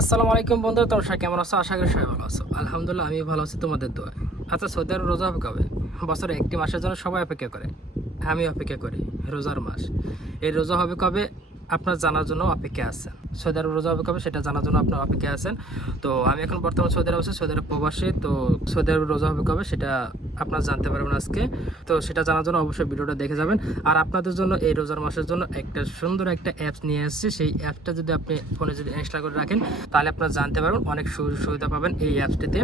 আসসালামু আলাইকুম বন্ধুরা, তোমরা সবাই কেমন আছো? আশা করি সবাই ভালো আছো। আলহামদুলিল্লাহ আমি ভালো আছি তোমাদের দোয়ায়। আচ্ছা, সৌদি আরব রোজা হবে কবে? বছরে একটি মাসের জন্য সবাই অপেক্ষা করে, আমি অপেক্ষা করি। রোজার মাস, এই রোজা হবে কবে আপনার জানার জন্য অপেক্ষা আছেন। সৌদি আরব রোজা হবে কবে সেটা জানার জন্য আপনার অপেক্ষা আছেন। তো আমি এখন বর্তমানে সৌদি আরব আছি, সৌদি আরব প্রবাসী। তো সৌদি আরব রোজা হবে কবে সেটা আপনারা জানতে পারবেন আজকে। তো সেটা জানার জন্য অবশ্যই ভিডিওটা দেখে যাবেন। আর আপনাদের জন্য এই রোজার মাসের জন্য একটা সুন্দর একটা অ্যাপস নিয়ে এসেছি। সেই অ্যাপসটা যদি আপনি ফোনে যদি ইনস্টল করে রাখেন তাহলে আপনারা জানতে পারবেন, অনেক সুবিধা পাবেন এই অ্যাপসটিতে।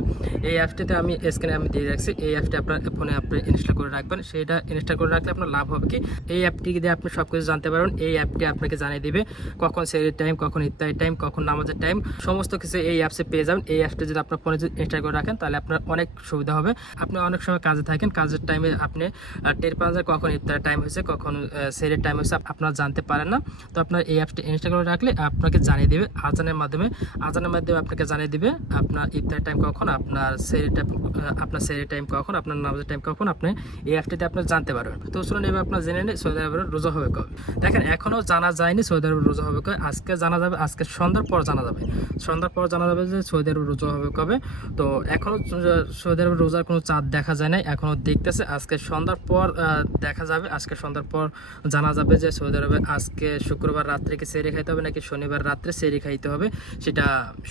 এই অ্যাপসটিতে আমি স্ক্রিনে আমি দিয়ে রাখছি। এই অ্যাপটি আপনার ফোনে আপনি ইনস্টল করে রাখবেন। সেইটা ইনস্টল করে রাখলে আপনার লাভ হবে কি, এই অ্যাপটি দিয়ে আপনি সব কিছু জানতে পারবেন। এই অ্যাপটি আপনাকে জানিয়ে দিবে কখন সেহরির টাইম, কখন ইফতারের টাইম, কখন নামাজের টাইম, সমস্ত কিছু এই অ্যাপসে পেয়ে যাবেন। এই অ্যাপসটি যদি আপনার ফোনে যদি ইনস্টল করে রাখেন তাহলে আপনার অনেক সুবিধা হবে। আপনি অনেক সময় কাজে থাকেন, কাজের টাইমে আপনি টের পান যে কখন ইফতারের টাইম হয়েছে, কখন সেহরির টাইম হয়েছে, আপনারা জানতে পারেন না। তো আপনার এই অ্যাপসটি ইনস্টল করে রাখলে আপনাকে জানিয়ে দেবে আজানের মাধ্যমে আপনাকে জানিয়ে দিবে আপনার ইফতারের টাইম কখন, আপনার সেহরির টাইম কখন, আপনার নামাজের টাইম কখন। আপনি এই অ্যাপটিতে আপনি জানতে পারবেন। তো শুনুন, এবার আপনার জেনে নিন সৌদি আরবের রোজা হবে কবে। দেখেন, এখনও জানা যায়নি সৌদি আরবের রোজা হবে কবে। আজকে জানা যাবে, আজকে সন্ধ্যার পর জানা যাবে। সন্ধ্যার পর জানা যাবে যে সৌদি আরবের রোজা হবে কবে। তো এখনও সৌদি আরবের রোজার কোনো চাঁদ দেখা যায় নাই, এখনও দেখতেছে। আজকে সন্ধ্যার পর দেখা যাবে। আজকে সন্ধ্যার পর জানা যাবে যে সৌদি আরবে আজকে শুক্রবার রাত্রে কি সেহরি খাইতে হবে নাকি শনিবার রাত্রে সেহরি খাইতে হবে, সেটা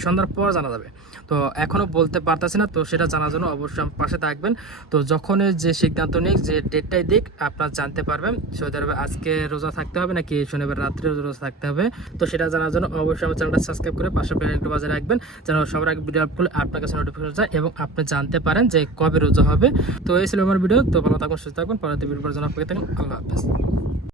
সন্ধ্যার পর জানা যাবে। তো এখনও বলতে পারতেছি না। তো সেটা জানার জন্য অবশ্যই আমার পাশে থাকবেন। তো যখন যে সিদ্ধান্ত নিক, যে ডেটটাই দিক, আপনার জানতে পারবেন সৌদি আরবে আজকে রোজা থাকতে হবে নাকি শনিবার রাত্রে রোজা থাকতে হবে। তো সেটা জানার জন্য অবশ্যই আমার চ্যানেলটা সাবস্ক্রাইব করে পাশে বেল আইকনটা বাজিয়ে রাখবেন, যেন সবার আগে ভিডিও আপ করলে আপনার কাছে নোটিফিকেশন যায় এবং আপনি জানতে পারেন যে কবে রোজা হবে। তো এই ছিল আমার ভিডিও। তো ভালো থাকুন, সুস্থ থাকুন, পরবর্তী ভিডিওর জন্য অপেক্ষা থাকুন। আল্লাহ হাফেজ।